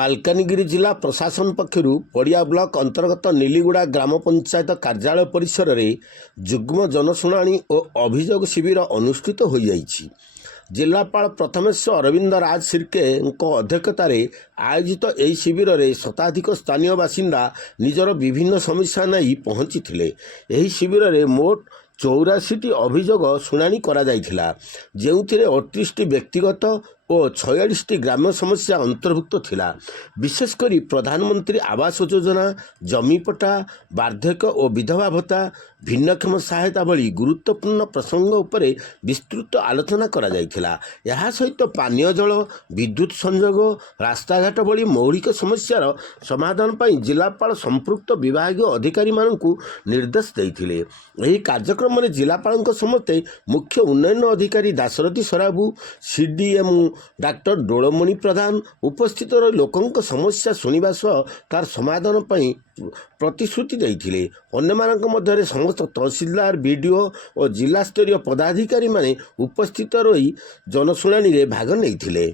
ମାଲକାନଗିରି ଜିଲ୍ଲା ପ୍ରଶାସନ ପକ୍ଷରୁ ପଡ଼ିଆ ବ୍ଲକ ଅନ୍ତର୍ଗତ ନିଲିଗୁଡ଼ା ଗ୍ରାମ ପଞ୍ଚାୟତ କାର୍ଯ୍ୟାଳୟ ପରିସରରେ ଯୁଗ୍ମ ଜନଶୁଣାଣି ଓ ଅଭିଯୋଗ ଶିବିର ଅନୁଷ୍ଠିତ ହୋଇଯାଇଛି। ଜିଲ୍ଲାପାଳ ପ୍ରଥମେଶ୍ୱର ଅରବିନ୍ଦ ରାଜ ଶିର୍କେଙ୍କ ଅଧ୍ୟକ୍ଷତାରେ ଆୟୋଜିତ ଏହି ଶିବିରରେ ଶତାଧିକ ସ୍ଥାନୀୟ ବାସିନ୍ଦା ନିଜର ବିଭିନ୍ନ ସମସ୍ୟା ନେଇ ପହଞ୍ଚିଥିଲେ। ଏହି ଶିବିରରେ ମୋଟ 84ଟି ଅଭିଯୋଗ ଶୁଣାଣି କରାଯାଇଥିଲା, ଯେଉଁଥିରେ 38ଟି ବ୍ୟକ୍ତିଗତ ଓ 46ଟି ଗ୍ରାମ୍ୟ ସମସ୍ୟା ଅନ୍ତର୍ଭୁକ୍ତ ଥିଲା। ବିଶେଷ କରି ପ୍ରଧାନମନ୍ତ୍ରୀ ଆବାସ ଯୋଜନା, ଜମିପଟା, ବାର୍ଦ୍ଧକ୍ୟ ଓ ବିଧବା ଭତ୍ତା, ଭିନ୍ନକ୍ଷମ ସହାୟତା ଭଳି ଗୁରୁତ୍ୱପୂର୍ଣ୍ଣ ପ୍ରସଙ୍ଗ ଉପରେ ବିସ୍ତୃତ ଆଲୋଚନା କରାଯାଇଥିଲା। ଏହା ସହିତ ପାନୀୟ ଜଳ, ବିଦ୍ୟୁତ୍ ସଂଯୋଗ, ରାସ୍ତାଘାଟ ଭଳି ମୌଳିକ ସମସ୍ୟାର ସମାଧାନ ପାଇଁ ଜିଲ୍ଲାପାଳ ସମ୍ପୃକ୍ତ ବିଭାଗୀୟ ଅଧିକାରୀମାନଙ୍କୁ ନିର୍ଦ୍ଦେଶ ଦେଇଥିଲେ। ଏହି କାର୍ଯ୍ୟକ୍ରମରେ ଜିଲ୍ଲାପାଳଙ୍କ ସମେତ ମୁଖ୍ୟ ଉନ୍ନୟନ ଅଧିକାରୀ ଦାଶରଥୀ ସରାବୁ, ସିଡିଏମ୍ ଡାକ୍ତର ଡୋଳମଣି ପ୍ରଧାନ ଉପସ୍ଥିତ ରହି ଲୋକଙ୍କ ସମସ୍ୟା ଶୁଣିବା ସହ ତାର ସମାଧାନ ପାଇଁ ପ୍ରତିଶ୍ରୁତି ଦେଇଥିଲେ। ଅନ୍ୟମାନଙ୍କ ମଧ୍ୟରେ ସମସ୍ତ ତହସିଲଦାର, ବିଡିଓ ଓ ଜିଲ୍ଲାସ୍ତରୀୟ ପଦାଧିକାରୀମାନେ ଉପସ୍ଥିତ ରହି ଜନଶୁଣାଣିରେ ଭାଗ ନେଇଥିଲେ।